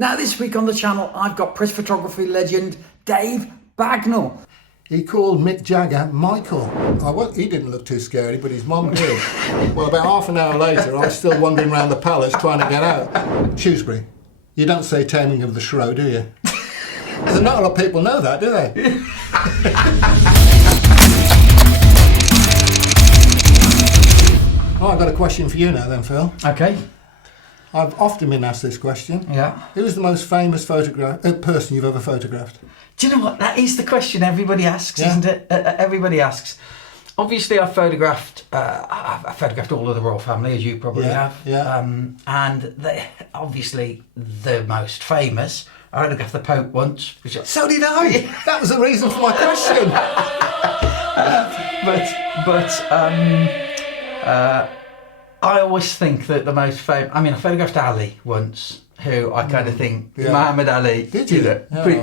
Now this week on the channel, I've got press photography legend Dave Bagnall. He called Mick Jagger Michael. He didn't look too scary, but his mum did. Well, about half an hour later, I was still wandering around the palace trying to get out. Shrewsbury, you don't say Taming of the Shrew, do you? There's not a lot of people know that, do they? Well, I've got a question for you now then, Phil. Okay. I've often been asked this question. Yeah. Who's the most famous person you've ever photographed? Do you know what? That is the question everybody asks, isn't it? Everybody asks. Obviously, I've photographed all of the royal family, as you probably have. Yeah. And obviously, the most famous. I photographed the Pope once. So did I. That was the reason for my question. I always think that the most famous. I mean, I photographed Ali once, who I kind of think Muhammad Ali. Did you?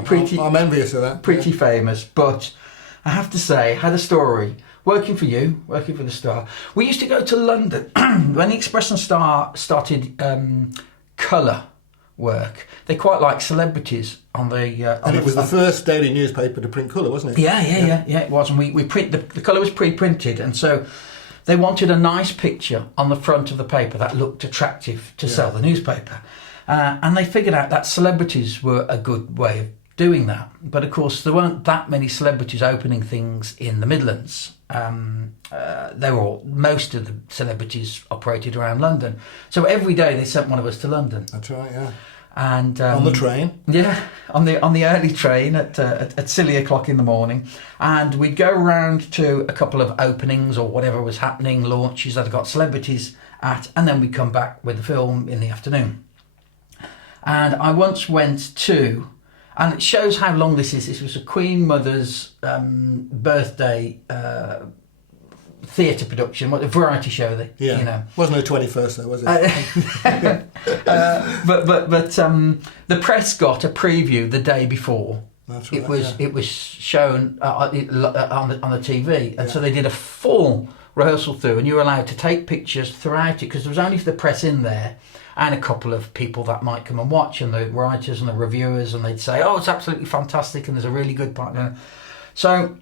Pretty. I'm envious of that. Pretty famous, but I have to say, I had a story. Working for the Star. We used to go to London when the Express and Star started colour work. They quite like celebrities on the. And it was the first daily newspaper to print colour, wasn't it? Yeah, it was. And we print the colour was pre-printed, and so they wanted a nice picture on the front of the paper that looked attractive to sell the newspaper, and they figured out that celebrities were a good way of doing that. But of course, there weren't that many celebrities opening things in the Midlands. Most of the celebrities operated around London, so every day they sent one of us to London. That's right, yeah. And on the train, on the early train at silly o'clock in the morning, and we'd go around to a couple of openings or whatever was happening, launches that had got celebrities at, and then we'd come back with the film in the afternoon. And I once went to, and it shows how long this is. This was a Queen Mother's birthday theatre production, a variety show. Wasn't her 21st though, was it? But the press got a preview the day before. That's right. It was shown on the TV, and so they did a full rehearsal through, and you were allowed to take pictures throughout it because there was only the press in there and a couple of people that might come and watch, and the writers and the reviewers, and they'd say, "Oh, it's absolutely fantastic," and there's a really good part there. So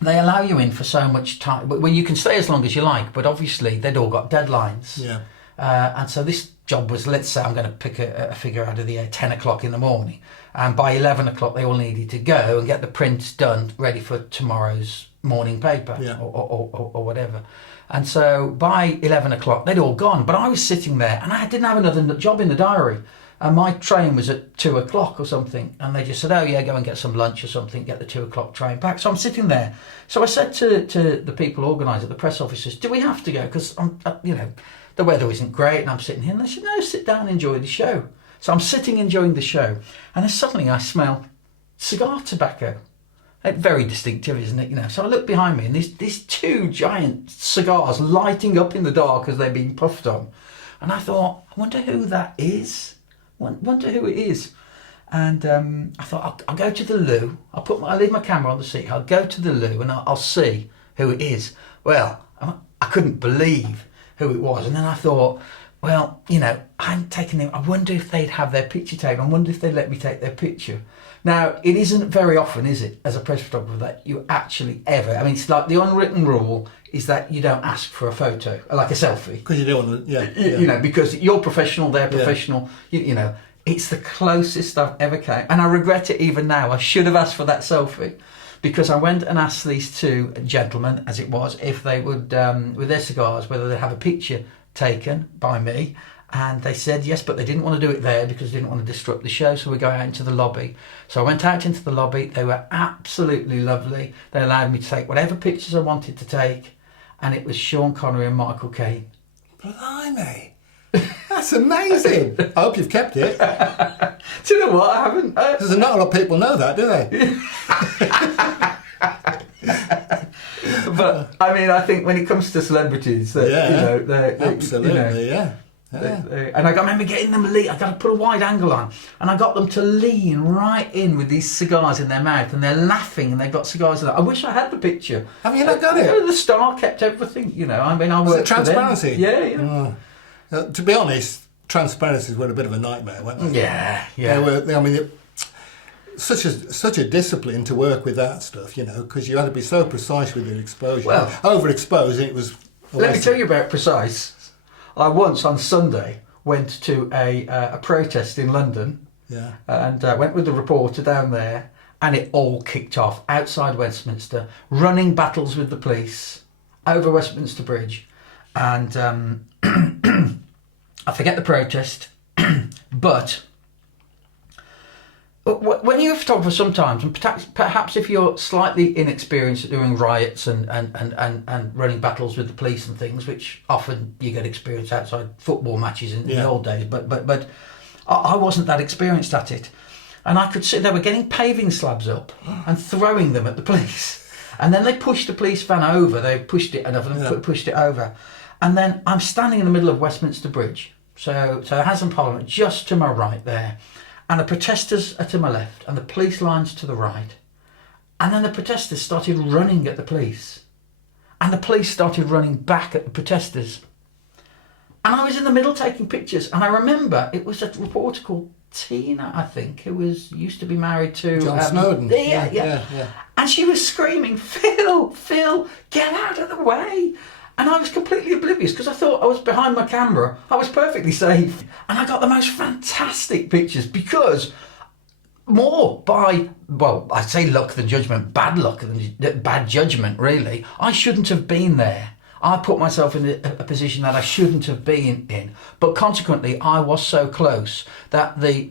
they allow you in for so much time. Well, you can stay as long as you like, but obviously they'd all got deadlines. Yeah. And so this job was, let's say I'm going to pick a figure out of the air, 10 o'clock in the morning. And by 11 o'clock, they all needed to go and get the prints done, ready for tomorrow's morning paper or whatever. And so by 11 o'clock, they'd all gone. But I was sitting there and I didn't have another job in the diary. And my train was at 2 o'clock or something. And they just said, "Oh yeah, go and get some lunch or something, get the 2 o'clock train back." So I'm sitting there. So I said to the people organised at the press offices, "Do we have to go? Because the weather isn't great and I'm sitting here." And they said, "No, sit down and enjoy the show." So I'm sitting enjoying the show. And then suddenly I smell cigar tobacco. Very distinctive, isn't it? So I look behind me and these two giant cigars lighting up in the dark as they're being puffed on. And I thought, I wonder who that is. Wonder who it is. And I thought, I'll go to the loo. I'll leave my camera on the seat. I'll go to the loo and I'll see who it is. Well, I couldn't believe who it was. And then I thought, well, I hadn't taken them. I wonder if they'd have their picture taken. I wonder if they'd let me take their picture. Now, it isn't very often, is it, as a press photographer, that you actually ever... I mean, it's like the unwritten rule is that you don't ask for a photo, like a selfie. Because you don't want to, because you're professional, they're professional. It's the closest I've ever came. And I regret it even now. I should have asked for that selfie. Because I went and asked these two gentlemen, as it was, if they would, with their cigars, whether they'd have a picture taken by me. And they said yes, but they didn't want to do it there because they didn't want to disrupt the show. So we go out into the lobby. So I went out into the lobby. They were absolutely lovely. They allowed me to take whatever pictures I wanted to take. And it was Sean Connery and Michael Caine. Blimey. That's amazing. I hope you've kept it. Do you know what? I haven't. There's not a lot of people know that, do they? But I mean, I think when it comes to celebrities, they're absolutely, yeah. And I remember getting them I got to put a wide angle on, and I got them to lean right in with these cigars in their mouth, and they're laughing, and they've got cigars in there. I wish I had the picture. Have you not got it? The Star kept everything. I mean, I worked transparency. For them. Yeah. To be honest, transparencies were a bit of a nightmare, weren't they? Yeah. Such a discipline to work with that stuff, because you had to be so precise with your exposure. Well, overexposing, it was... Let me tell you about precise. I once, on Sunday, went to a protest in London, and went with the reporter down there, and it all kicked off outside Westminster, running battles with the police over Westminster Bridge, and I forget the protest, but when you're a photographer sometimes, and perhaps if you're slightly inexperienced at doing riots and running battles with the police and things, which often you get experience outside football matches in the old days, but I wasn't that experienced at it. And I could see they were getting paving slabs up and throwing them at the police. And then they pushed the police van over, they pushed it enough and pushed it over. And then I'm standing in the middle of Westminster Bridge, so the House of Parliament just to my right there. And the protesters are to my left and the police lines to the right. And then the protesters started running at the police. And the police started running back at the protesters. And I was in the middle taking pictures. And I remember it was a reporter called Tina, I think, who used to be married to... John Snowden. Yeah. And she was screaming, Phil, get out of the way. And I was completely oblivious because I thought I was behind my camera. I was perfectly safe. And I got the most fantastic pictures because more by, well, I'd say luck than judgment, bad luck than bad judgment, really. I shouldn't have been there. I put myself in a position that I shouldn't have been in. But consequently, I was so close that the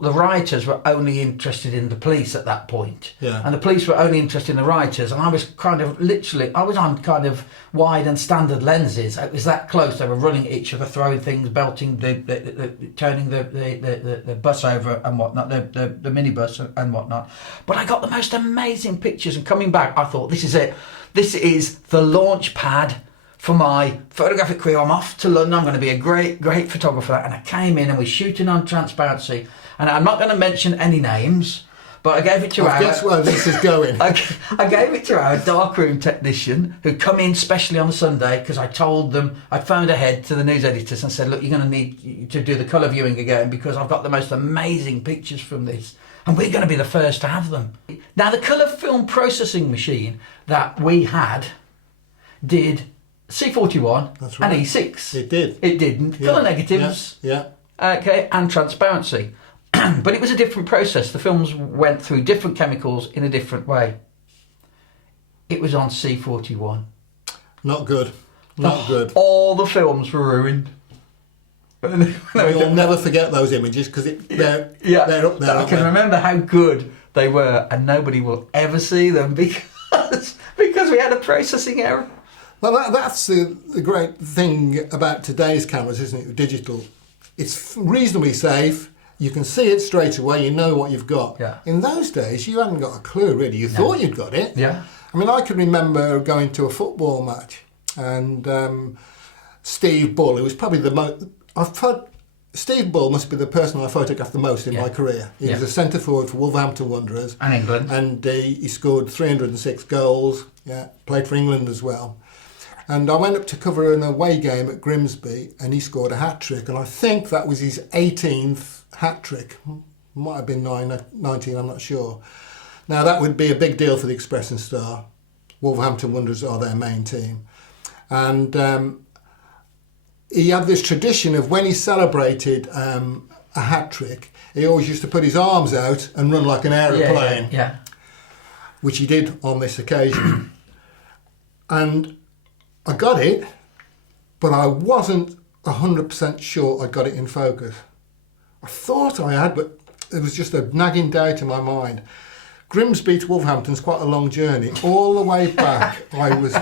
rioters were only interested in the police at that point. Yeah. And the police were only interested in the rioters. And I was I was on kind of wide and standard lenses. It was that close. They were running at each other, throwing things, belting, turning the bus over and whatnot, the minibus and whatnot. But I got the most amazing pictures. And coming back, I thought, this is it. This is the launch pad for my photographic career. I'm off to London. I'm going to be a great photographer. And I came in and we're shooting on transparency. And I'm not going to mention any names, but I gave it to guess where this is going. I gave it to our darkroom technician who come in specially on a Sunday because I told them, I phoned ahead to the news editors and said, look, you're going to need to do the colour viewing again because I've got the most amazing pictures from this. And we're going to be the first to have them. Now, the colour film processing machine that we had did C41 That's right. and E6. It did. It didn't. Colour negatives. Yeah. Okay, and transparency. But it was a different process. The films went through different chemicals in a different way. It was on C41. Not good. Not good. All the films were ruined. We'll never forget those images because they're up there. I can remember how good they were, and nobody will ever see them because we had a processing error. Well, that's the great thing about today's cameras, isn't it? Digital. It's reasonably safe. You can see it straight away. You know what you've got. Yeah. In those days, you hadn't got a clue, really. You thought you'd got it. Yeah. I mean, I can remember going to a football match and Steve Bull, who was probably the most... Steve Bull must be the person I photographed the most in my career. He was a centre forward for Wolverhampton Wanderers. And England. And he scored 306 goals. Yeah, played for England as well. And I went up to cover an away game at Grimsby and he scored a hat-trick. And I think that was his 18th hat-trick. Might have been 19, I'm not sure. Now, that would be a big deal for the Express and Star. Wolverhampton Wanderers are their main team. And he had this tradition of when he celebrated a hat-trick, he always used to put his arms out and run like an aeroplane. Yeah. Which he did on this occasion. And I got it, but I wasn't 100% sure I got it in focus. I thought I had, but it was just a nagging doubt in my mind. Grimsby to Wolverhampton's quite a long journey. All the way back, I was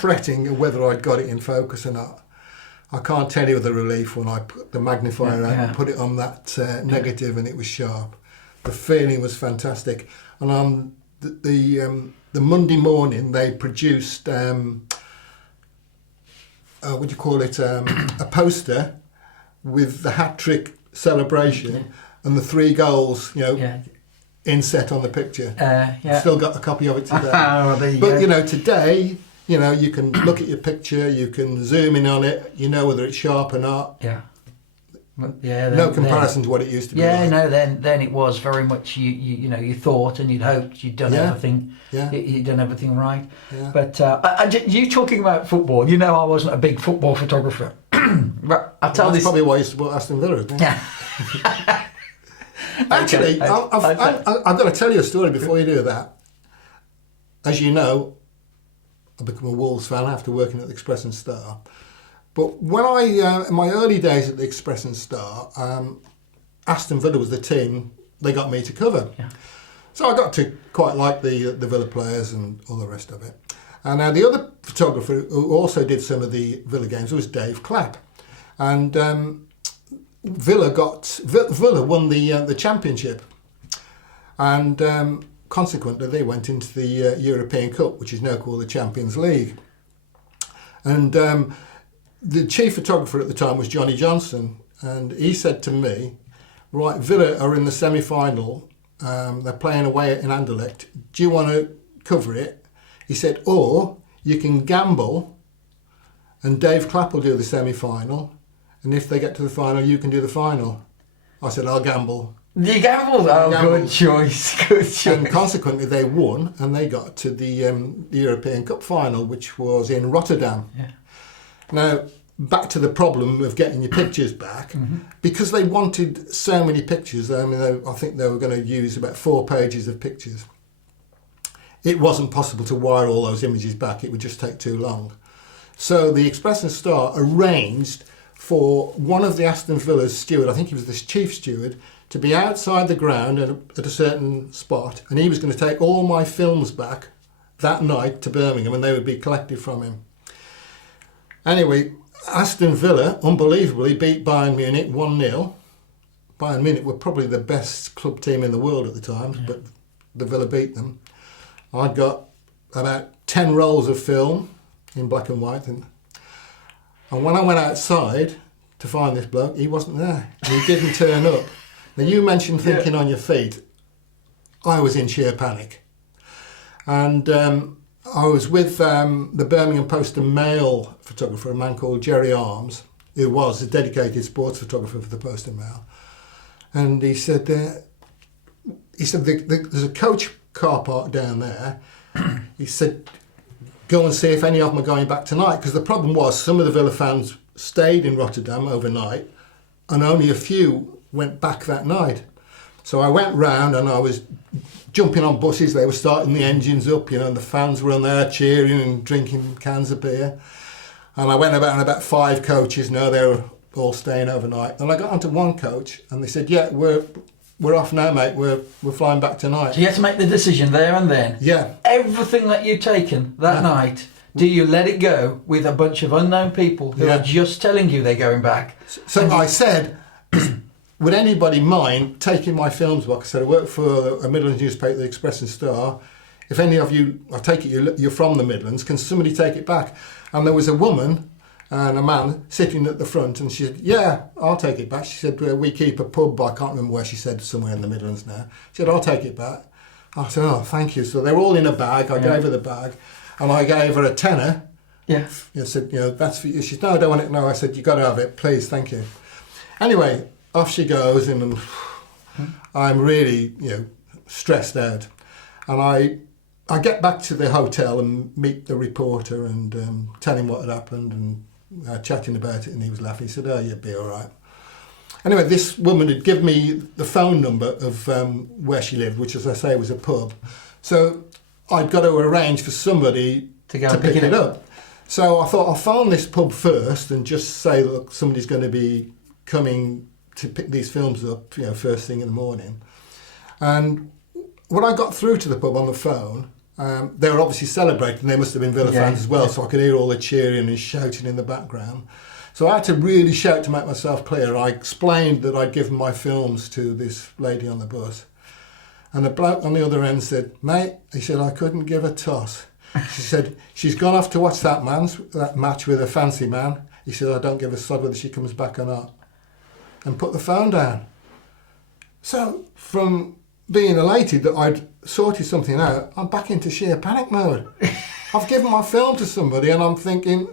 fretting whether I'd got it in focus or not. I can't tell you the relief when I put the magnifier out and put it on that negative and it was sharp. The feeling was fantastic. And on the Monday morning, they produced... what do you call it, a poster with the hat-trick celebration and the 3 goals, inset on the picture. I've still got a copy of it today. But, today, you can look at your picture, you can zoom in on it, you know whether it's sharp or not. Yeah. Yeah, no comparison to what it used to be. Yeah, like. no. Then it was very much you thought and you'd hoped you'd done everything. Yeah. You'd done everything right. Yeah. But you talking about football, I wasn't a big football photographer. But I'll tell That's this. probably why you support Aston Villa, isn't it? Yeah. Actually, I've got to tell you a story before you do that. As you know, I've become a Wolves fan after working at the Express and Star. But when in my early days at the Express and Star, Aston Villa was the team they got me to cover. Yeah. So I got to quite like the Villa players and all the rest of it. And now the other photographer who also did some of the Villa games was Dave Clapp. And Villa won the championship. And consequently, they went into the European Cup, which is now called the Champions League. And the chief photographer at the time was Johnny Johnson, and he said to me, right, Villa are in the semi-final, they're playing away in Anderlecht, do you want to cover it? He said, or you can gamble and Dave Clapp will do the semi-final, and if they get to the final, you can do the final. I said, I'll gamble. You gambled? Oh, good choice, good choice. And consequently they won, and they got to the European Cup final, which was in Rotterdam. Yeah. Now, back to the problem of getting your pictures back, because they wanted so many pictures. I mean, I think they were going to use about 4 pages of pictures. It wasn't possible to wire all those images back. It would just take too long. So the Express and Star arranged for one of the Aston Villa's steward, I think he was the chief steward, to be outside the ground at a certain spot, and he was going to take all my films back that night to Birmingham, and they would be collected from him. Anyway, Aston Villa, unbelievably, beat Bayern Munich 1-0. Bayern Munich were probably the best club team in the world at the time, but the Villa beat them. I'd got about 10 rolls of film in black and white, and when I went outside to find this bloke, he wasn't there. He didn't turn up. Now, you mentioned thinking on your feet. I was in sheer panic. And I was with the Birmingham Post and Mail photographer, a man called Jerry Arms, who was a dedicated sports photographer for the Post and Mail. And he said, there's a coach car park down there. He said, go and see if any of them are going back tonight. Because the problem was some of the Villa fans stayed in Rotterdam overnight and only a few went back that night. So I went round and I was jumping on buses. They were starting the engines up, and the fans were on there cheering and drinking cans of beer. And I went about 5 coaches. No, they were all staying overnight. And I got onto one coach and they said, yeah, we're off now, mate. We're flying back tonight. So you had to make the decision there and then. Yeah. Everything that you'd taken that night, do you let it go with a bunch of unknown people who are just telling you they're going back? So I said, would anybody mind taking my films back? I said, I work for a Midlands newspaper, the Express and Star. If any of you, I take it you're from the Midlands, can somebody take it back? And there was a woman and a man sitting at the front, and she said, yeah, I'll take it back. She said, we keep a pub, I can't remember where she said, somewhere in the Midlands now. She said, I'll take it back. I said, oh, thank you. So they were all in a bag. I gave her the bag, and I gave her a tenner. Yeah. I said, that's for you. She said, no, I don't want it. No, I said, you've got to have it, please, thank you. Anyway, off she goes, and I'm really, stressed out. And I get back to the hotel and meet the reporter and tell him what had happened, and chatting about it, and he was laughing. He said, oh, you'll be all right. Anyway, this woman had given me the phone number of where she lived, which, as I say, was a pub. So I'd got to arrange for somebody to pick it up. So I thought, I'll phone this pub first and just say, look, somebody's going to be coming to pick these films up, first thing in the morning. And when I got through to the pub on the phone, they were obviously celebrating. They must have been Villa fans as well, so I could hear all the cheering and shouting in the background. So I had to really shout to make myself clear. I explained that I'd given my films to this lady on the bus. And the bloke on the other end said, mate, he said, I couldn't give a toss. She said, she's gone off to watch that match with a fancy man. He said, I don't give a sod whether she comes back or not. And put the phone down. So from being elated that I'd sorted something out, I'm back into sheer panic mode. I've given my film to somebody and I'm thinking,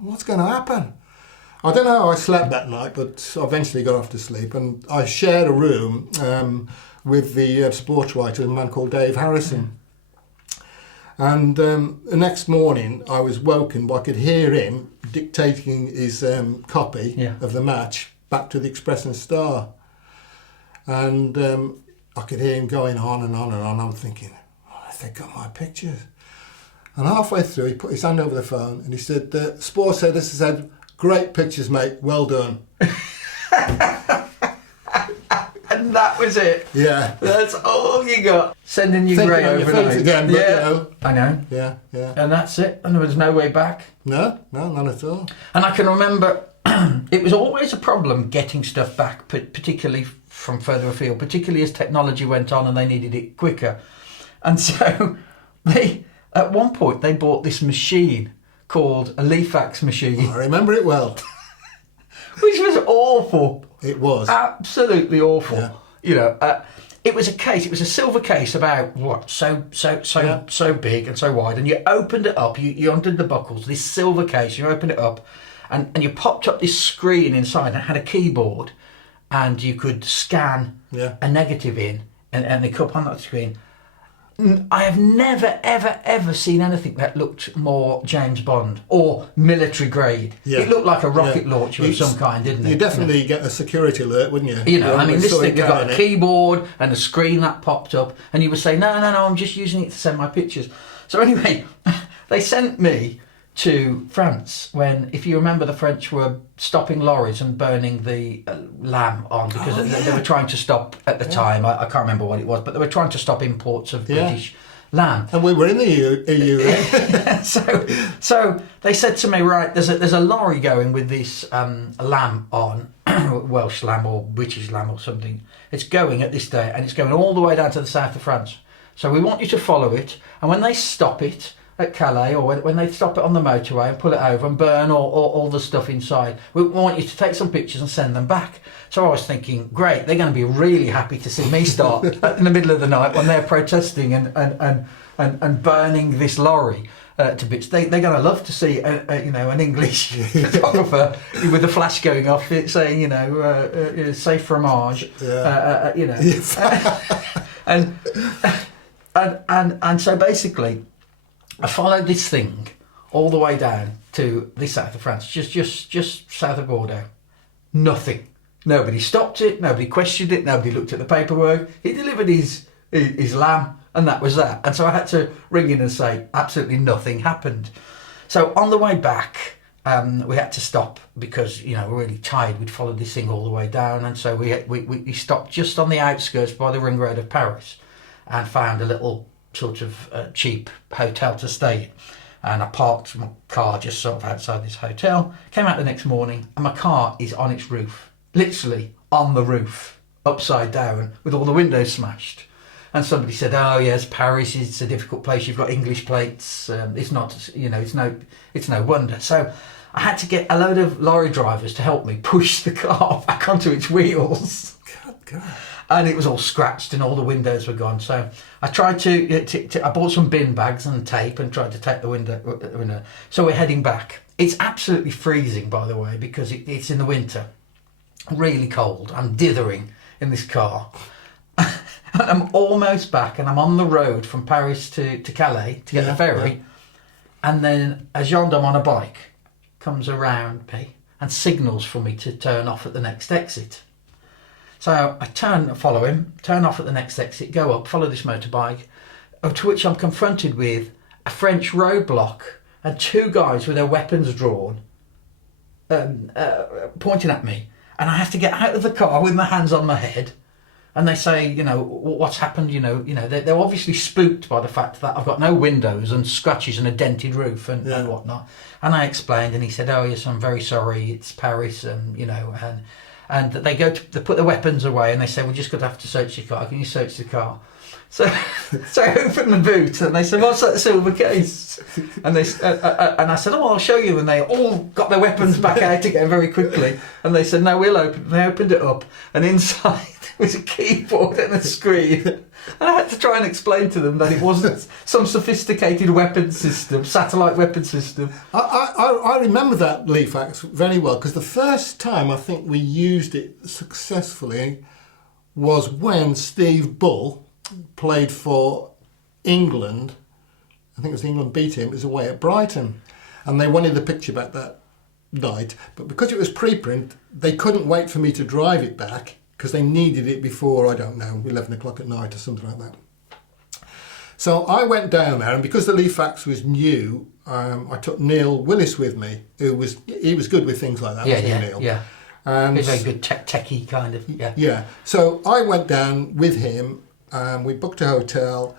what's going to happen? I don't know how I slept that night, but I eventually got off to sleep, and I shared a room with the sports writer, a man called Dave Harrison. And the next morning, I was woken by I could hear him dictating his copy of the match back to the Express and Star. And I could hear him going on and on and on. I'm thinking, oh, they got my pictures. And halfway through, he put his hand over the phone and he said, Sports Editor said, great pictures, mate, well done. And that was it. Yeah. That's all you got. Sending you grey overnight. Again, but, yeah. I know. Yeah. And that's it. And there was no way back. No, none at all. And I can remember it was always a problem getting stuff back, particularly from further afield, particularly as technology went on and they needed it quicker. And so at one point they bought this machine called a Leafax machine. I remember it well. Which was awful. It was. Absolutely awful. Yeah. You know, it was a silver case about so big and so wide, and you opened it up, you undid the buckles, this silver case, you opened it up, and you popped up this screen inside and it had a keyboard, and you could scan a negative in, and they could up on that screen. I have never, ever seen anything that looked more James Bond or military grade. Yeah. It looked like a rocket launcher of some kind, didn't it? You'd definitely get a security alert, wouldn't you? You know, I mean, this thing had got a keyboard and a screen that popped up, and you would say, no, I'm just using it to send my pictures. So anyway, they sent me to France when, if you remember, the French were stopping lorries and burning the lamb on because they were trying to stop at the time. I can't remember what it was, but they were trying to stop imports of British lamb. And we were in the EU. So they said to me, right, there's a lorry going with this lamb on, Welsh lamb or British lamb or something. It's going at this day, and it's going all the way down to the south of France. So we want you to follow it, and when they stop it at Calais, or when they stop it on the motorway and pull it over and burn all the stuff inside, we want you to take some pictures and send them back. So I was thinking, great, they're going to be really happy to see me start in the middle of the night when they're protesting and burning this lorry to bits. They're going to love to see an English photographer with a flash going off saying safe fromage, and so basically I followed this thing all the way down to the south of France, just south of Bordeaux. Nothing. Nobody stopped it. Nobody questioned it. Nobody looked at the paperwork. He delivered his lamb, and that was that. And so I had to ring in and say absolutely nothing happened. So on the way back, we had to stop because we were really tired. We'd followed this thing all the way down, and so we stopped just on the outskirts by the ring road of Paris, and found a little sort of cheap hotel to stay in, and I parked my car just sort of outside this hotel. Came out the next morning and my car is on its roof, literally on the roof, upside down, with all the windows smashed. And somebody said, oh yes, Paris is a difficult place, you've got English plates, it's not, it's no wonder. So I had to get a load of lorry drivers to help me push the car back onto its wheels. God. And it was all scratched and all the windows were gone. So I tried I bought some bin bags and tape and tried to tape the window. So we're heading back. It's absolutely freezing, by the way, because it's in the winter. Really cold. I'm dithering in this car. And I'm almost back, and I'm on the road from Paris to Calais to get the ferry. Yeah. And then a gendarme on a bike comes around me and signals for me to turn off at the next exit. So I follow him, turn off at the next exit, go up, follow this motorbike, to which I'm confronted with a French roadblock and two guys with their weapons drawn, pointing at me. And I have to get out of the car with my hands on my head. And they say, what's happened? They're obviously spooked by the fact that I've got no windows and scratches and a dented roof and whatnot. And I explained, and he said, oh yes, I'm very sorry, it's Paris, and and they put the weapons away, and they say, "We're just going to have to search your car. Can you search the car?" So I opened the boot, and they said, "What's that silver case?" And I said, "Oh, I'll show you." And they all got their weapons back out again very quickly. And they said, "No, we'll open." And they opened it up, and inside was a keyboard and a screen. And I had to try and explain to them that it wasn't some sophisticated weapon system, satellite weapon system. I remember that Leafax very well, because the first time I think we used it successfully was when Steve Bull played for England. I think it was England beat him. It was away at Brighton, and they wanted the picture back that night. But because it was pre-print, they couldn't wait for me to drive it back because they needed it before, I don't know, 11 o'clock at night or something like that. So I went down there, and because the Leafax was new, I took Neil Willis with me, he was good with things like that. Neil? Yeah. And he's very good techie kind of. Yeah. Yeah. So I went down with him. We booked a hotel.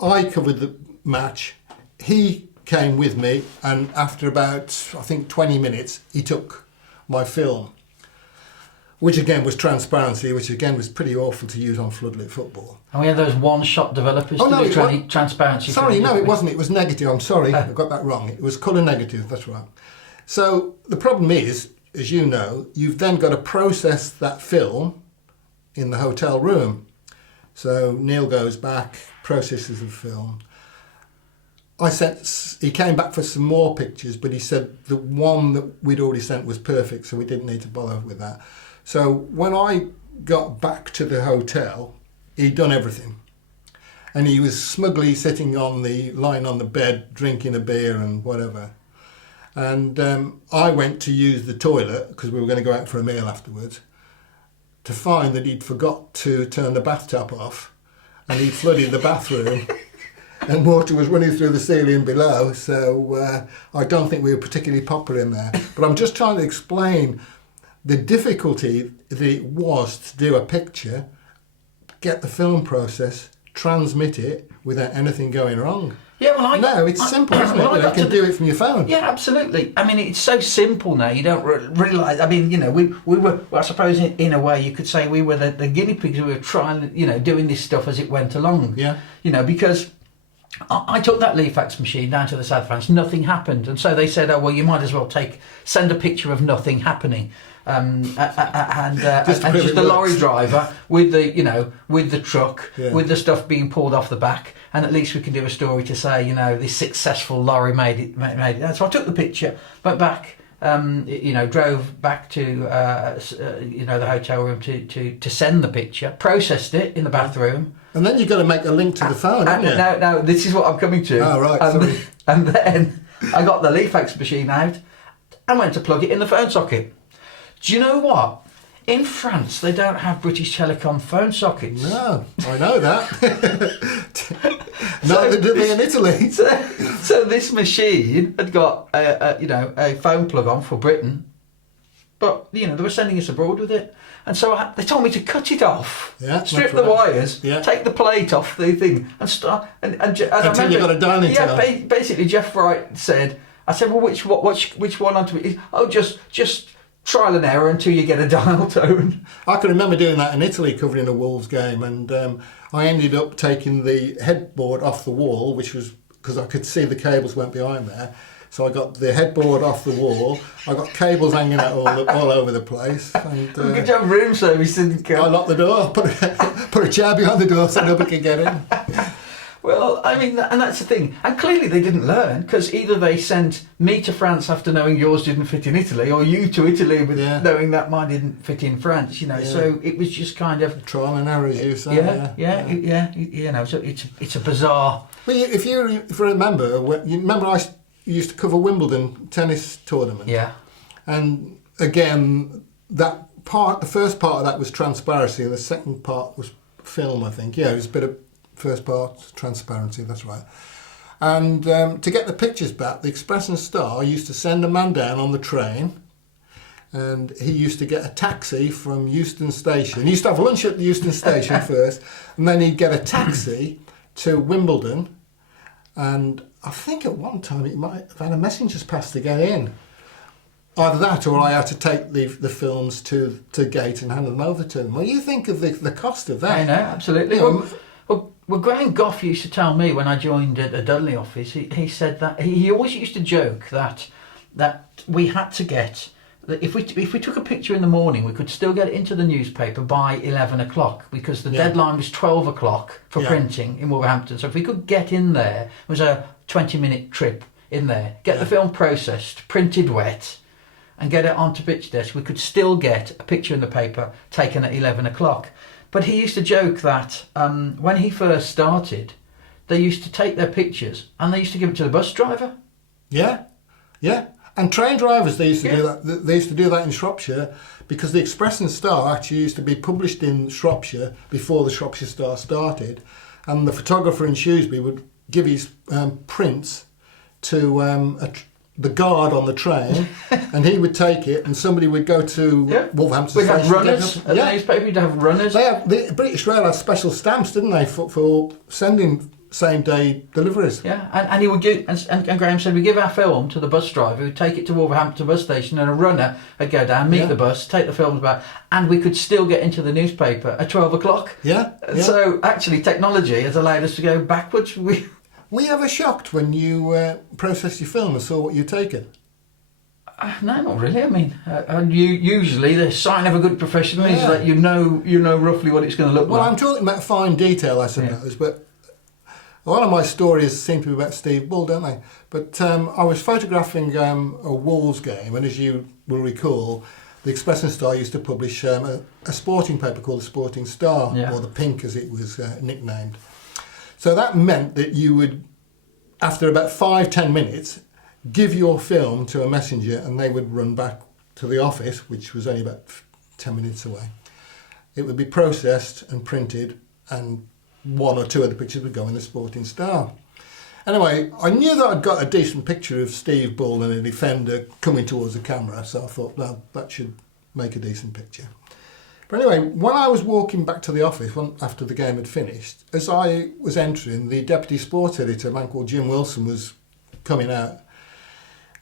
I covered the match. He came with me, and after about, I think, 20 minutes, he took my film, which again was transparency, which again was pretty awful to use on floodlit football. And we had those one-shot developers transparency. Sorry, no, it wasn't. It was negative. I'm sorry, I got that wrong. It was colour negative, that's right. So the problem is, as you know, you've then got to process that film in the hotel room. So Neil goes back, processes the film. He came back for some more pictures, but he said the one that we'd already sent was perfect, so we didn't need to bother with that. So when I got back to the hotel, he'd done everything. And he was smugly sitting lying on the bed, drinking a beer and whatever. And I went to use the toilet, because we were going to go out for a meal afterwards, to find that he'd forgot to turn the bathtap off, and he'd flooded the bathroom, and water was running through the ceiling below, so I don't think we were particularly popular in there. But I'm just trying to explain the difficulty that it was to do a picture, get the film process, transmit it without anything going wrong. Yeah, well, no, it's simple, isn't it? You can do it from your phone. Yeah, absolutely. I mean, it's so simple now. You don't realise. I mean, we were. Well, I suppose in a way you could say we were the guinea pigs. We were trying, doing this stuff as it went along. Yeah. Because I took that Leafax machine down to the South of France. Nothing happened, and so they said, "Oh well, you might as well send a picture of nothing happening." And just the lorry driver with the truck, with the stuff being pulled off the back, and at least we can do a story to say, this successful lorry made it. So I took the picture, went back, drove back to the hotel room to send the picture, processed it in the bathroom. And then you've got to make a link to the phone, haven't you? Now, this is what I'm coming to. Oh, right, sorry. And then I got the Leafax machine out and went to plug it in the phone socket. Do you know what? In France, they don't have British Telecom phone sockets. No, I know that. Neither do they in Italy. So this machine had got a phone plug on for Britain, but they were sending us abroad with it, and so they told me to cut it off, strip the wires, take the plate off the thing, and start. And until you got a dining tone. Yeah, basically, Jeff Wright said. I said, well, which one onto it? Oh, just trial and error until you get a dial tone. I can remember doing that in Italy, covering a Wolves game, and I ended up taking the headboard off the wall, which was because I could see the cables went behind there. So I got the headboard off the wall. I got cables hanging out all over the place. And, good job, room service didn't come. I locked the door, put a chair behind the door so nobody could get in. Well, I mean, and that's the thing. And clearly they didn't learn, because either they sent me to France after knowing yours didn't fit in Italy, or you to Italy with knowing that mine didn't fit in France, So it was just kind of... trial and error, as you say. So it's a bizarre... Well, if you remember, I used to cover Wimbledon tennis tournament. Yeah. And again, the first part of that was transparency, and the second part was film, I think. Yeah, it was a bit of... First part, transparency, that's right. And to get the pictures back, the Express and Star used to send a man down on the train, and he used to get a taxi from Euston Station. He used to have lunch at the Euston Station first, and then he'd get a taxi to Wimbledon, and I think at one time he might have had a messenger's pass to get in. either that or I had to take the films to Gate and hand them over to them. Well, you think of the cost of that. I know, absolutely. Well, Graham Goff used to tell me when I joined at the Dudley office, he said that he always used to joke that we had to get, that if we took a picture in the morning, we could still get it into the newspaper by 11 o'clock because the deadline was 12 o'clock for printing in Wolverhampton. So if we could get in there, it was a 20-minute trip in there, get the film processed, printed wet, and get it onto pitch desk, we could still get a picture in the paper taken at 11 o'clock. But he used to joke that when he first started, they used to take their pictures and they used to give it to the bus driver. Yeah. And train drivers, they used to do that. They used to do that in Shropshire because the Express and Star actually used to be published in Shropshire before the Shropshire Star started, and the photographer in Shrewsbury would give his prints to the guard on the train, and he would take it, and somebody would go to Wolverhampton We'd Station. have runners at the newspaper. You'd have runners. The British Rail had special stamps, didn't they, for sending same-day deliveries. Yeah, and he would give, and Graham said, we give our film to the bus driver who'd take it to Wolverhampton bus station, and a runner would go down, meet the bus, take the films back, and we could still get into the newspaper at 12 o'clock. Yeah. So actually technology has allowed us to go backwards. Were you ever shocked when you processed your film and saw what you'd taken? No, not really. I mean, usually the sign of a good professional is that you know roughly what it's going to look like. Well, I'm talking about fine detail, I suppose, but a lot of my stories seem to be about Steve Bull, don't they? But I was photographing a Wolves game, and as you will recall, the Express and Star used to publish a sporting paper called the Sporting Star, or the Pink as it was nicknamed. So that meant that you would, after about 5-10 minutes, give your film to a messenger and they would run back to the office, which was only about 10 minutes away. It would be processed and printed, and 1 or 2 of the pictures would go in the Sporting Star. Anyway, I knew that I'd got a decent picture of Steve Bull and a defender coming towards the camera, so I thought, well, that should make a decent picture. But anyway, when I was walking back to the office after the game had finished, as I was entering, the deputy sports editor, a man called Jim Wilson, was coming out.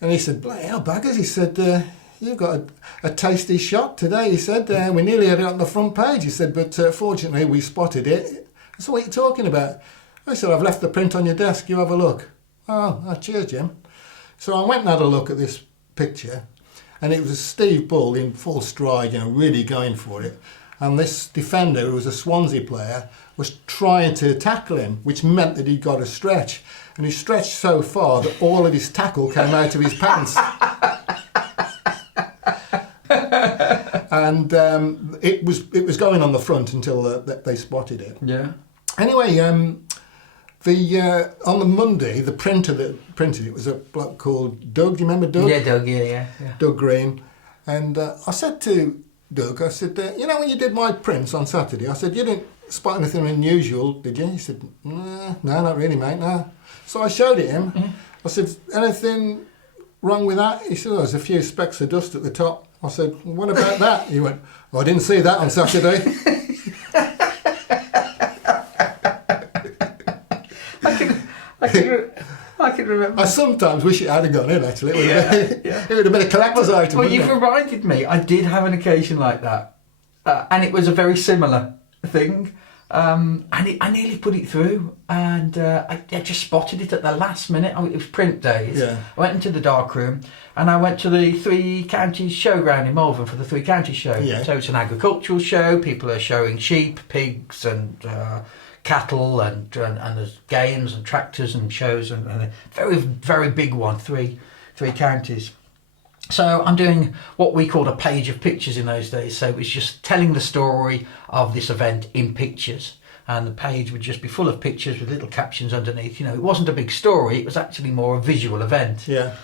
And he said, bloody hell, Baggers, he said, you've got a tasty shot today. He said, we nearly had it on the front page. He said, but fortunately we spotted it. I said, what are you talking about? I said, I've left the print on your desk, you have a look. Oh, cheers, Jim. So I went and had a look at this picture. And it was Steve Bull in full stride, really going for it. And this defender, who was a Swansea player, was trying to tackle him, which meant that he got a stretch. And he stretched so far that all of his tackle came out of his pants. And it was going on the front until they spotted it. Yeah. Anyway, on the Monday, the printer that printed it was a bloke called Doug. Do you remember Doug? Yeah, Doug. Yeah. Doug Green. And I said to Doug, I said, when you did my prints on Saturday, I said, you didn't spot anything unusual, did you? He said, no, not really, mate, no. So I showed it him. Mm-hmm. I said, anything wrong with that? He said, there's a few specks of dust at the top. I said, what about that? He went, I didn't see that on Saturday. I can remember. I sometimes wish it had gone in, actually. It would have been a collector's item. Well, you've reminded me, I did have an occasion like that. And it was a very similar thing. I nearly put it through, and I just spotted it at the last minute. It was print days. Yeah. I went into the darkroom, and I went to the Three Counties Showground in Malvern for the Three Counties show. Yeah. So it's an agricultural show. People are showing sheep, pigs, and cattle, and there's games and tractors and shows, and a very, very big one, three counties. So I'm doing what we called a page of pictures in those days. So it was just telling the story of this event in pictures. And the page would just be full of pictures with little captions underneath. It wasn't a big story. It was actually more a visual event. Yeah.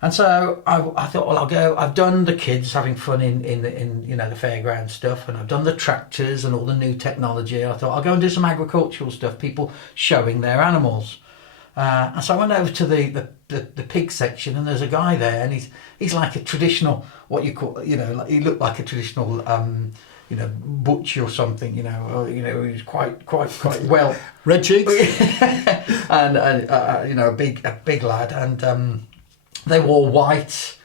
And so I thought, well, I'll go. I've done the kids having fun in the fairground stuff, and I've done the tractors and all the new technology. I thought I'll go and do some agricultural stuff, people showing their animals. And so I went over to the pig section, and there's a guy there, and he's like a traditional, what you call, he looked like a traditional, butcher or something, he was quite well. Red cheeks. and a big lad, and they wore white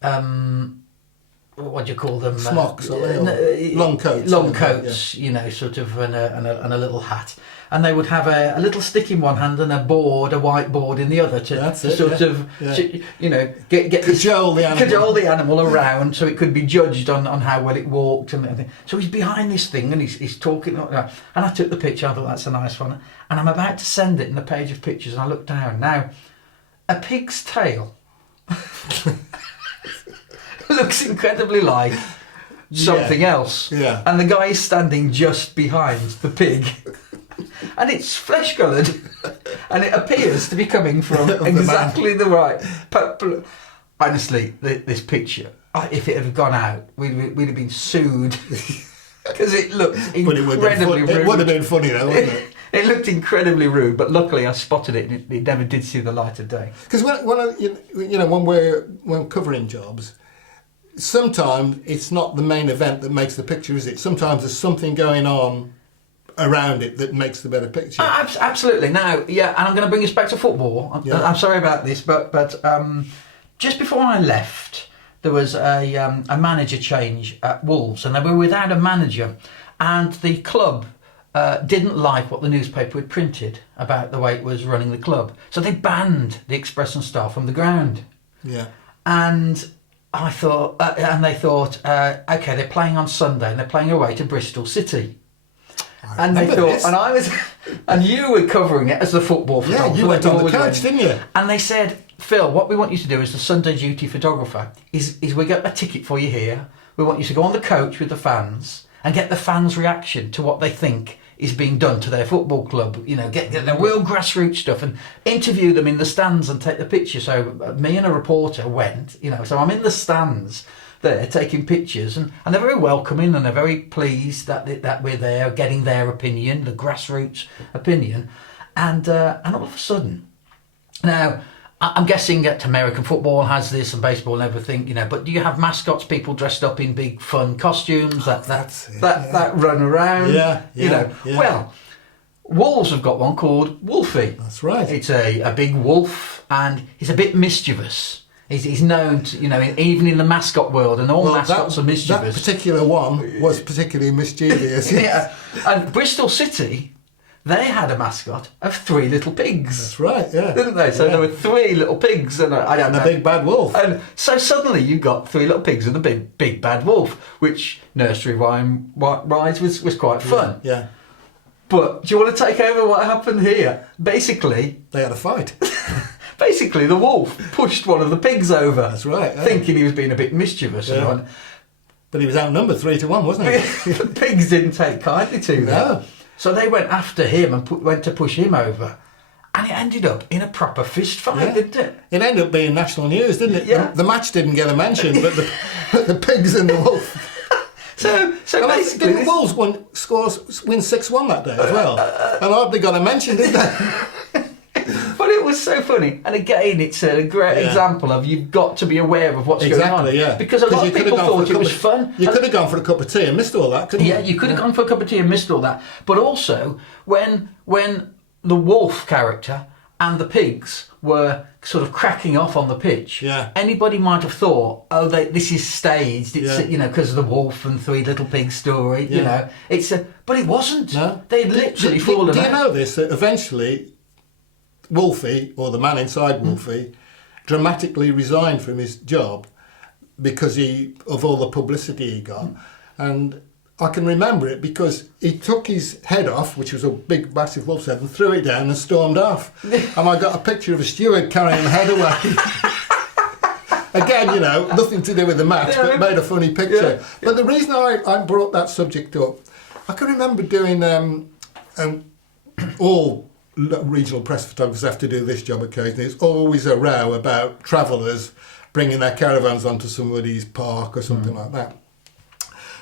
what do you call them? Smocks, long coats. Long coats, you know, sort of, and a little hat. And they would have a little stick in one hand and a white board in the other to you know, get cajole the animal around so it could be judged on how well it walked and everything. So he's behind this thing and he's talking, and I took the picture. I thought that's a nice one, and I'm about to send it in the page of pictures, and I look down. Now, a pig's tail looks incredibly like something else, and the guy is standing just behind the pig. And it's flesh coloured, and it appears to be coming from exactly the right. Honestly, this picture, if it had gone out, we'd have been sued because it looked incredibly rude. It would have been funny though, wouldn't it? It looked incredibly rude, but luckily I spotted it, and it never did see the light of day. Because when we're covering jobs, sometimes it's not the main event that makes the picture, is it? Sometimes there's something going on around it that makes the better picture. Absolutely. Now, and I'm going to bring us back to football. I'm sorry about this, but just before I left, there was a manager change at Wolves, and they were without a manager, and the club didn't like what the newspaper had printed about the way it was running the club, so they banned the Express and Star from the ground. Yeah. And I thought, they thought, okay, they're playing on Sunday, and they're playing away to Bristol City. And they thought, and I was, and you were covering it as the football photographer. Yeah, you went on the coach, didn't you? And they said, Phil, what we want you to do as the Sunday duty photographer is we get a ticket for you here. We want you to go on the coach with the fans and get the fans' reaction to what they think is being done to their football club. You know, get the real grassroots stuff and interview them in the stands and take the picture. So me and a reporter went, you know, so I'm in the stands there taking pictures, and they're very welcoming, and they're very pleased that we're there getting their opinion, the grassroots opinion, and all of a sudden, now I'm guessing that American football has this and baseball and everything, you know, but do you have mascots, people dressed up in big fun costumes that run around? You know. Well, Wolves have got one called Wolfie. That's right. It's a big wolf, and he's a bit mischievous. He's known to, you know, even in the mascot world, and all mascots are mischievous. That particular one was particularly mischievous. Yeah. And Bristol City, they had a mascot of 3 little pigs. That's right, yeah. Didn't they? So there were 3 little pigs and a big bad wolf. And so suddenly you got 3 little pigs and a big bad wolf, which nursery rhyme wise was quite fun. Yeah. But do you want to take over what happened here? Basically, they had a fight. Basically, the wolf pushed one of the pigs over. That's right. Yeah. Thinking he was being a bit mischievous. Yeah. And but he was outnumbered 3-1, wasn't he? The pigs didn't take kindly to that. No. So they went after him and went to push him over. And it ended up in a proper fist fight, didn't it? It ended up being national news, didn't it? Yeah. The match didn't get a mention, but the pigs and the wolf. So basically, didn't Wolves win 6-1 that day as well? And hardly got a mention, did they? But it was so funny, and again, it's a great example of you've got to be aware of what's going on. Yeah. Because a lot of people thought it was fun. You could have gone for a cup of tea and missed all that, couldn't you? Yeah, you could have gone for a cup of tea and missed all that. But also, when the wolf character and the pigs were sort of cracking off on the pitch, anybody might have thought, this is staged. It's you know, because of the wolf and 3 little pigs story. You know, but it wasn't. No. They literally fallen. Do you know this? That eventually, Wolfie, or the man inside Wolfie, dramatically resigned from his job because of all the publicity he got. And I can remember it because he took his head off, which was a big, massive wolf's head, and threw it down and stormed off. And I got a picture of a steward carrying the head away. Again, you know, nothing to do with the match, but made a funny picture. Yeah. But the reason I brought that subject up, I can remember doing all regional press photographers have to do this job occasionally. It's always a row about travellers bringing their caravans onto somebody's park or something like that.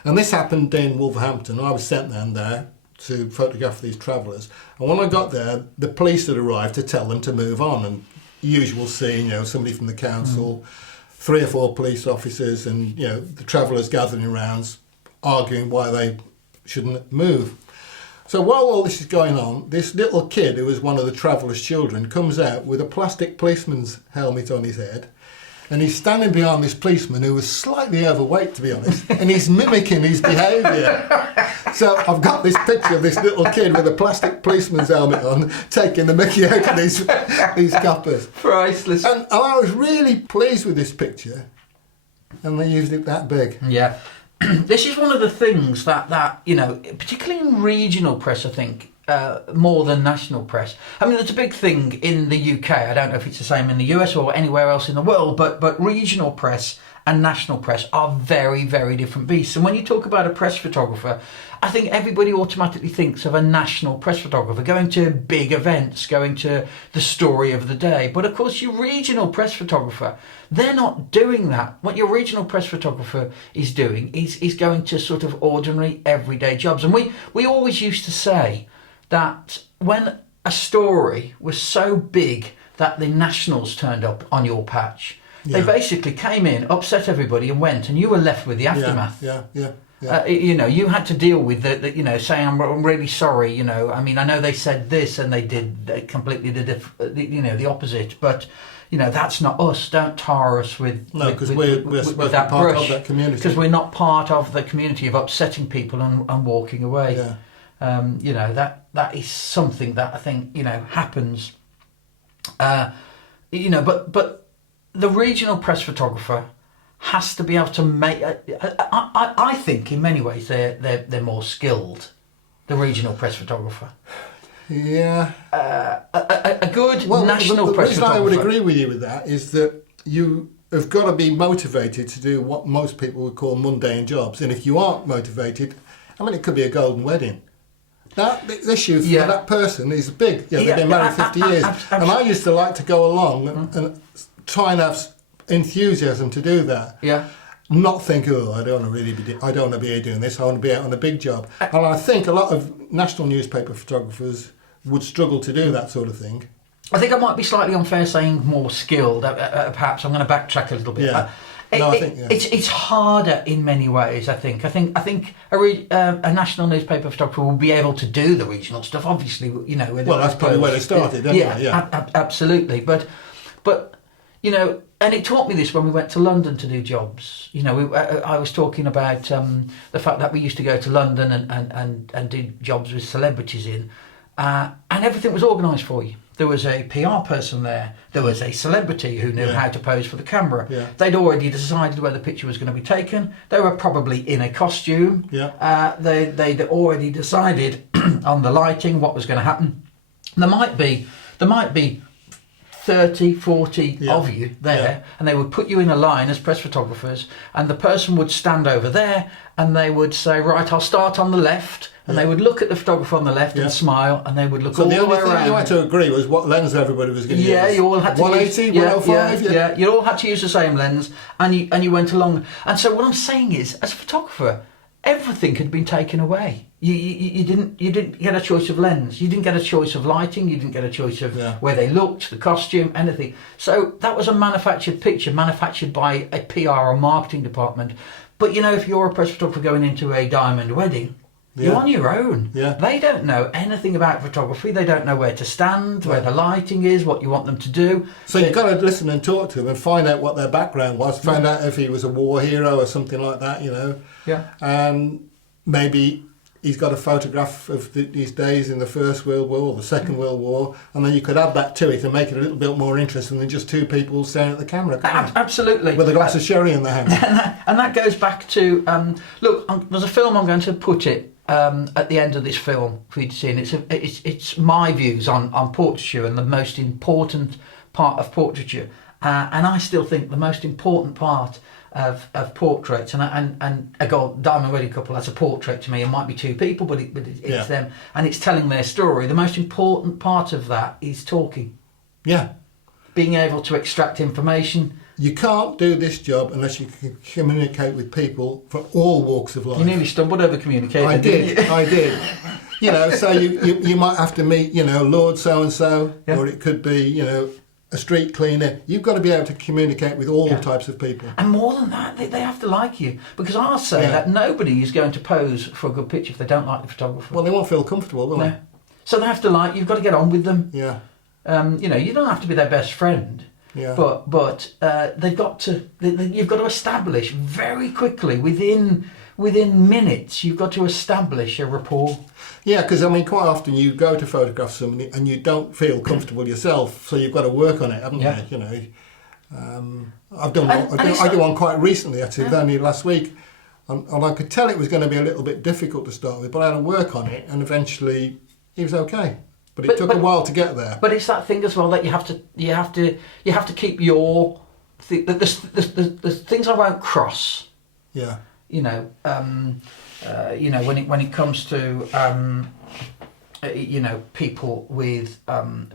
And this happened in Wolverhampton. I was sent down there to photograph these travellers. And when I got there, the police had arrived to tell them to move on. And usual scene, you know, somebody from the council, 3 or 4 police officers, and, you know, the travellers gathering around, arguing why they shouldn't move. So while all this is going on, this little kid, who was one of the travellers' children, comes out with a plastic policeman's helmet on his head, and he's standing behind this policeman who was slightly overweight, to be honest, and he's mimicking his behaviour. So I've got this picture of this little kid with a plastic policeman's helmet on, taking the mickey out of these coppers. Priceless. And I was really pleased with this picture, and they used it that big. Yeah. This is one of the things that you know, particularly in regional press, I think, more than national press. I mean, there's a big thing in the UK. I don't know if it's the same in the US or anywhere else in the world, but regional press and national press are very, very different beasts. And when you talk about a press photographer, I think everybody automatically thinks of a national press photographer going to big events, going to the story of the day. But of course, your regional press photographer, they're not doing that. What your regional press photographer is doing is going to sort of ordinary, everyday jobs. And we always used to say that when a story was so big that the nationals turned up on your patch, they basically came in, upset everybody and went, and you were left with the aftermath. You know, you had to deal with the you know, saying, I'm really sorry, you know, I mean, I know they said this and they completely did, you know, the opposite, but, you know, that's not us. Don't tar us with we're supposed to be part of that community. Because we're not part of the community of upsetting people and walking away. Yeah. You know, that is something that I think, you know, happens. You know, but the regional press photographer has to be able to make. I think in many ways they're more skilled. The regional press photographer. Yeah. A good national press photographer. The reason I would agree with you with that is that you have got to be motivated to do what most people would call mundane jobs, and if you aren't motivated, I mean, it could be a golden wedding. That the issue for that person is big. You know, they've been married 50 years, and I used to like to go along and try and have enthusiasm to do that. Yeah. Not think, oh, I don't want to be here doing this. I want to be out on a big job. And I think a lot of national newspaper photographers would struggle to do that sort of thing. I think I might be slightly unfair saying more skilled. Perhaps I'm going to backtrack a little bit. Yeah. It's harder in many ways. I think a national newspaper photographer will be able to do the regional stuff. Obviously, you know. Well, that's probably where they started. Absolutely. But you know, and it taught me this when we went to London to do jobs. You know, I was talking about the fact that we used to go to London and do jobs with celebrities in, and everything was organised for you. There was a PR person there. There was a celebrity who knew how to pose for the camera. Yeah. They'd already decided where the picture was going to be taken. They were probably in a costume. Yeah. They'd already decided on the lighting, what was going to happen. There might be 30, 40 of you there, and they would put you in a line as press photographers, and the person would stand over there and they would say, right, I'll start on the left. And they would look at the photographer on the left and smile, and they would look all the way around. So the only thing you had to agree was what lens everybody was going to use. Yeah, you all had to 180, 105? Yeah, you all had to use the same lens, and you went along. And so what I'm saying is, as a photographer, everything had been taken away. You didn't get a choice of lens. You didn't get a choice of lighting. You didn't get a choice of where they looked, the costume, anything. So that was a manufactured picture, manufactured by a PR or marketing department. But you know, if you're a press photographer going into a diamond wedding, you're on your own. Yeah. They don't know anything about photography. They don't know where to stand, where the lighting is, what you want them to do. So you've got to listen and talk to them and find out what their background was, find out if he was a war hero or something like that, you know. Yeah. And maybe he's got a photograph of these days in the First World War or the Second World War, and then you could add that to it and make it a little bit more interesting than just two people staring at the camera. Absolutely. With a glass of sherry in their hand. And that goes back to, there's a film I'm going to put it at the end of this film for you to see, and it's my views on portraiture and the most important part of portraiture, and I still think the most important part of portraits, and a diamond wedding couple, that's a portrait to me. It might be two people, but it's them, and it's telling their story. The most important part of that is talking. Yeah. Being able to extract information. You can't do this job unless you can communicate with people from all walks of life. You nearly stumbled over communicating. I did. You know, so you might have to meet, you know, Lord so-and-so, or it could be, you know, a street cleaner. You've got to be able to communicate with all types of people. And more than that, they have to like you. Because I'll say that nobody is going to pose for a good picture if they don't like the photographer. Well, they won't feel comfortable, will they? So they have to like you. You've got to get on with them. Yeah. You know, you don't have to be their best friend. Yeah. But they've got to. You've got to establish very quickly within minutes. You've got to establish a rapport. Yeah, because I mean, quite often you go to photograph somebody and you don't feel comfortable yourself, so you've got to work on it, haven't you? You know, I did one quite recently, actually, only last week, and I could tell it was going to be a little bit difficult to start with, but I had to work on it, and eventually it was okay. But it took a while to get there. But it's that thing as well that you have to keep your the things I won't cross. Yeah. You know, when it comes to people with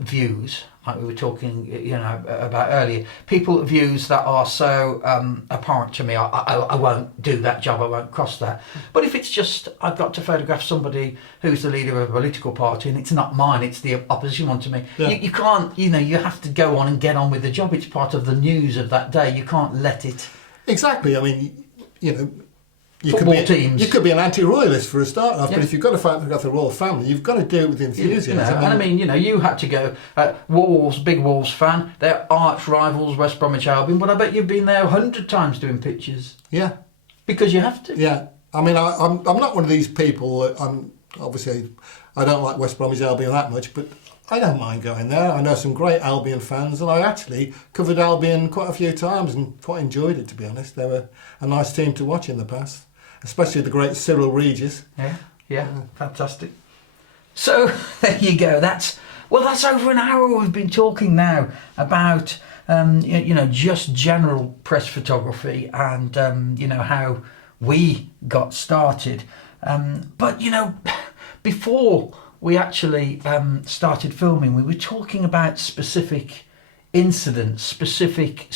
views, like we were talking, about earlier, people views that are so apparent to me, I won't do that job, I won't cross that. But if it's just I've got to photograph somebody who's the leader of a political party and it's not mine, it's the opposition one to me, you can't, you have to go on and get on with the job. It's part of the news of that day. You can't let it. Exactly. I mean, You could be an anti-royalist for a start off, but if you've got to photograph the royal family, you've got to do it with enthusiasm. And I mean, you had to go. Wolves, big Wolves fan. They're arch rivals, West Bromwich Albion. But I bet you've been there 100 times doing pictures. Yeah, because you have to. Yeah, I mean, I'm not one of these people. I don't like West Bromwich Albion that much, but I don't mind going there. I know some great Albion fans, and I actually covered Albion quite a few times and quite enjoyed it, to be honest. They were a nice team to watch in the past. Especially the great Cyril Regis. Yeah, fantastic. So there you go. That's over an hour we've been talking now about just general press photography and how we got started. But before we actually started filming, we were talking about specific incidents, specific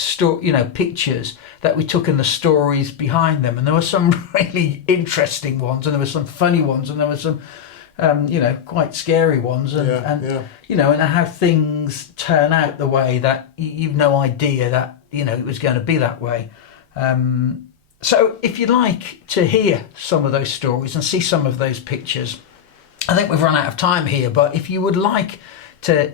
pictures that we took and the stories behind them, and there were some really interesting ones, and there were some funny ones, and there were some quite scary ones, and how things turn out the way that you've no idea that it was going to be that way. So if you'd like to hear some of those stories and see some of those pictures, I think we've run out of time here, but if you would like to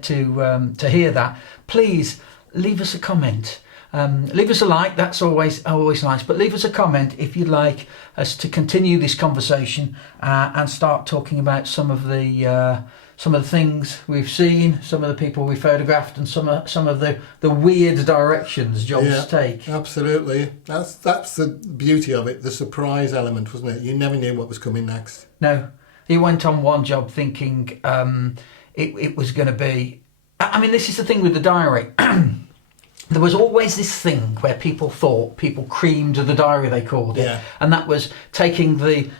hear that, please leave us a comment. Leave us a like. That's always nice. But leave us a comment if you'd like us to continue this conversation and start talking about some of the things we've seen, some of the people we photographed, and some of the weird directions jobs take. Absolutely. That's the beauty of it. The surprise element, wasn't it? You never knew what was coming next. No, he went on one job thinking. It was going to be... I mean, this is the thing with the diary. There was always this thing where people creamed the diary, they called it. Yeah. And that was taking we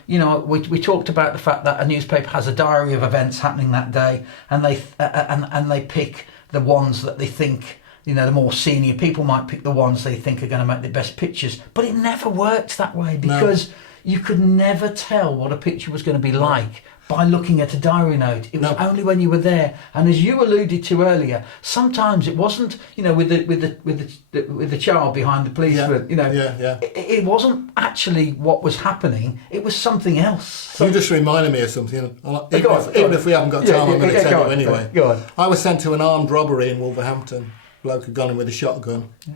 talked about the fact that a newspaper has a diary of events happening that day, and they pick the ones that they think, the more senior people might pick the ones they think are going to make the best pictures. But it never worked that way, because you could never tell what a picture was going to be like by looking at a diary note. It was only when you were there. And as you alluded to earlier, sometimes it wasn't, with the child behind the policeman. It wasn't actually what was happening. It was something else. You just reminded me of something. Even if we haven't got time, I'm going to tell you anyway. Go on. I was sent to an armed robbery in Wolverhampton. A bloke had gone in with a shotgun. Yeah.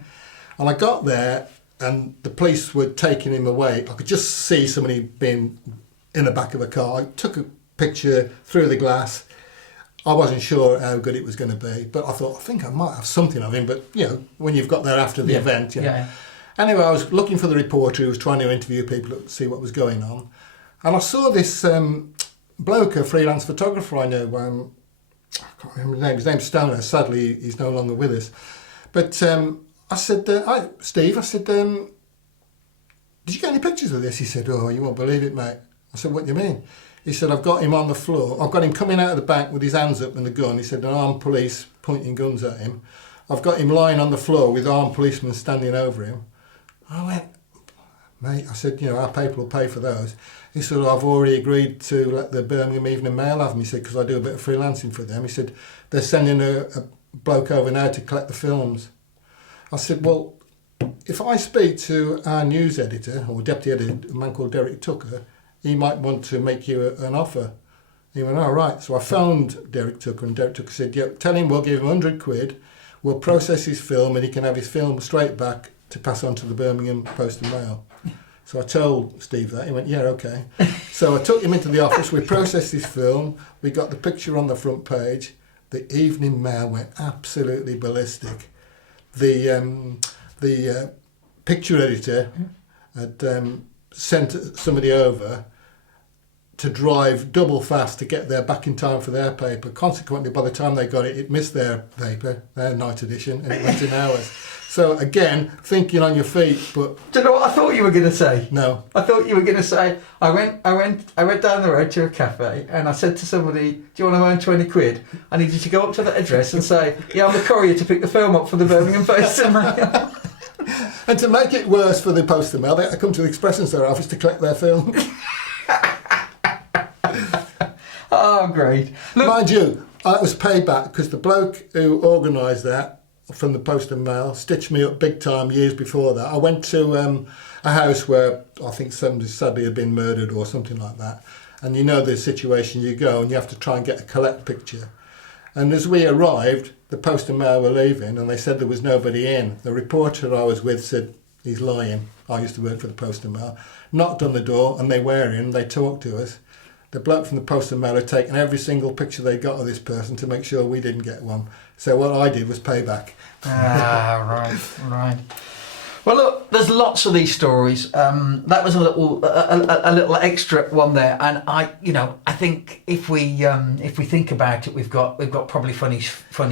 And I got there, and the police were taking him away. I could just see somebody being in the back of a car. I took a picture through the glass. I wasn't sure how good it was going to be, but I thought, I think I might have something of him. But when you've got there after the event, Anyway, I was looking for the reporter who was trying to interview people to see what was going on, and I saw this bloke, a freelance photographer I know. I can't remember his name. His name's Stoner. Sadly, he's no longer with us. But I said, "Hi, Steve." I said, "Did you get any pictures of this?" He said, "Oh, you won't believe it, mate." I said, "What do you mean?" He said, "I've got him on the floor. I've got him coming out of the back with his hands up and the gun." He said, "An armed police pointing guns at him. I've got him lying on the floor with armed policemen standing over him." I went, "Mate," I said, "our paper will pay for those." He said, "I've already agreed to let the Birmingham Evening Mail have them." He said, "because I do a bit of freelancing for them." He said, "They're sending a bloke over now to collect the films." I said, "Well, if I speak to our news editor, or deputy editor, a man called Derek Tucker, he might want to make you an offer." He went, "All right." So I phoned Derek Tucker, and Derek Tucker said, "Yeah, tell him we'll give him £100. We'll process his film and he can have his film straight back to pass on to the Birmingham Post and Mail. So I told Steve that. He went, yeah, okay. So I took him into the office. We processed his film. We got the picture on the front page. The Evening Mail went absolutely ballistic. The picture editor had sent somebody over to drive double fast to get there back in time for their paper. Consequently, by the time they got it, it missed their paper, their night edition, and it went in ours. So again, thinking on your feet, but... Do you know what I thought you were going to say? No. I thought you were going to say, I went down the road to a cafe and I said to somebody, do you want to earn 20 quid? I need you to go up to that address and say, yeah, I'm the courier to pick the film up for the Birmingham Post and Mail. And to make it worse for the Post and Mail, they had to come to the Express and Star office to collect their film. Oh, great. Look, mind you, I was paid back because the bloke who organised that from the Post and Mail stitched me up big time years before that. I went to a house where I think somebody sadly had been murdered or something like that. And you know the situation, you go and you have to try and get a collect picture. And as we arrived, the Post and Mail were leaving and they said there was nobody in. The reporter I was with said, he's lying. I used to work for the Post and Mail. Knocked on the door and they were in, they talked to us. The bloke from the Post and Mail had taken every single picture they got of this person to make sure we didn't get one. So what I did was pay back. Right. Well, look, there's lots of these stories. That was a little extra one there, and I think if we think about it, we've got probably funny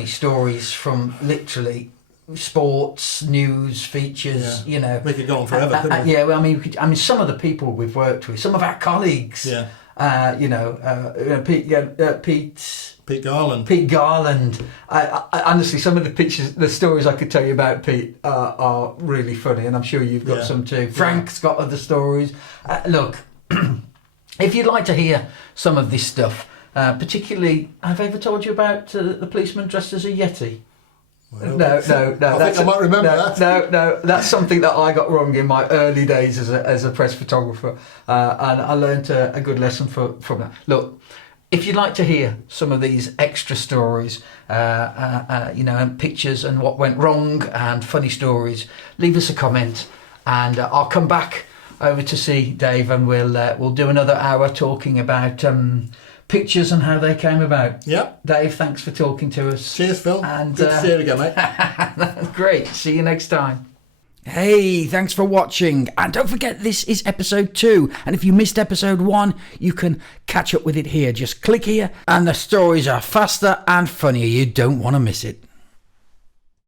stories from literally sports, news, features. Yeah. We could go on forever, couldn't we? Yeah, well, I mean, some of the people we've worked with, some of our colleagues. Yeah. Pete Garland. Pete Garland. I honestly, some of the stories I could tell you about Pete are really funny, and I'm sure you've got some too. Frank's got other stories. Look, if you'd like to hear some of this stuff, particularly, have I ever told you about the policeman dressed as a Yeti? Well, No. I think I might remember that. No. That's something that I got wrong in my early days as a press photographer, and I learnt a good lesson from that. Look, if you'd like to hear some of these extra stories, and pictures and what went wrong and funny stories, leave us a comment, and I'll come back over to see Dave, and we'll do another hour talking about pictures and how they came about. Yep. Dave, thanks for talking to us. Cheers, Phil. And good to see you again, mate. Great. See you next time. Hey, thanks for watching. And don't forget, this is episode 2. And if you missed episode 1, you can catch up with it here. Just click here, and the stories are faster and funnier. You don't want to miss it.